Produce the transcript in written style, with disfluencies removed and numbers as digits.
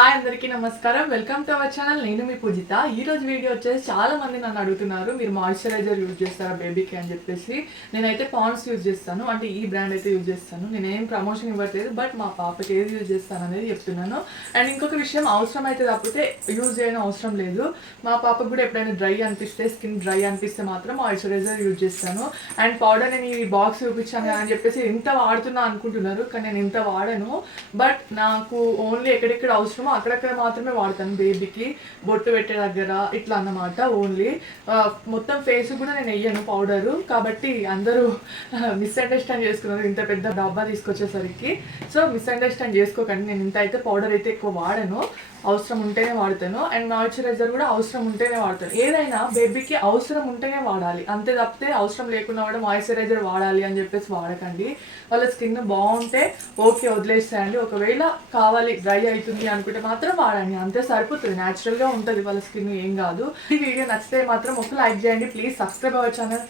Hi అందరికీ నమస్కారం. Welcome to our channel. నేను మీ పూజిత. ఈ రోజు వీడియో వచ్చేసి చాలా మంది నన్ను అడుగుతున్నారు, మీరు మాయిశ్చరైజర్ యూజ్ చేస్తారా బేబీకి అని చెప్పేసి. నేనైతే పాండ్స్ యూజ్ చేస్తాను, అంటే ఈ బ్రాండ్ అయితే యూజ్ చేస్తాను. నేనేం ప్రమోషన్ ఇవ్వట్లేదు, బట్ మా పాపకి ఏది యూజ్ చేస్తాను అనేది చెప్తున్నాను. అండ్ ఇంకొక విషయం, అవసరం అయితే తప్పితే యూజ్ చేయడం అవసరం లేదు. మా పాపకు కూడా ఎప్పుడైనా డ్రై అనిపిస్తే, స్కిన్ డ్రై అనిపిస్తే మాత్రం మాయిశ్చరైజర్ యూజ్ చేస్తాను. అండ్ పౌడర్ నేను ఈ బాక్స్ చూపించాను అని చెప్పేసి ఇంత వాడుతున్నా అనుకుంటున్నారు, కానీ నేను ఇంత వాడను. బట్ నాకు ఓన్లీ ఎక్కడెక్కడ అవసరం అక్కడక్కడ మాత్రమే వాడతాను. బేబీకి బొట్టు పెట్టే దగ్గర ఇట్లా అన్నమాట. ఓన్లీ మొత్తం ఫేస్ కూడా నేను వెయ్యను పౌడరు. కాబట్టి అందరూ మిస్అండర్స్టాండ్ చేసుకున్నారు ఇంత పెద్ద డబ్బా తీసుకొచ్చేసరికి. సో మిస్అండర్స్టాండ్ చేసుకోకండి, నేను ఇంత అయితే పౌడర్ అయితే ఎక్కువ వాడను, అవసరం ఉంటేనే వాడతాను. అండ్ మాయిశ్చరైజర్ కూడా అవసరం ఉంటేనే వాడతాను. ఏదైనా బేబీకి అవసరం ఉంటేనే వాడాలి, అంతే తప్పితే అవసరం లేకుండా కూడా మాయిశ్చరైజర్ వాడాలి అని చెప్పేసి వాడకండి. వాళ్ళ స్కిన్ బాగుంటే ఓకే వదిలేసేయండి. ఒకవేళ కావాలి డ్రై అవుతుంది అనుకుంటే మాత్రం వాడండి, అంతే సరిపోతుంది. న్యాచురల్గా ఉంటుంది వాళ్ళ స్కిన్, ఏం కాదు. ఈ వీడియో నచ్చితే మాత్రం ఒక లైక్ చేయండి ప్లీజ్. సబ్స్క్రైబ్ అవ్వ ఛానల్.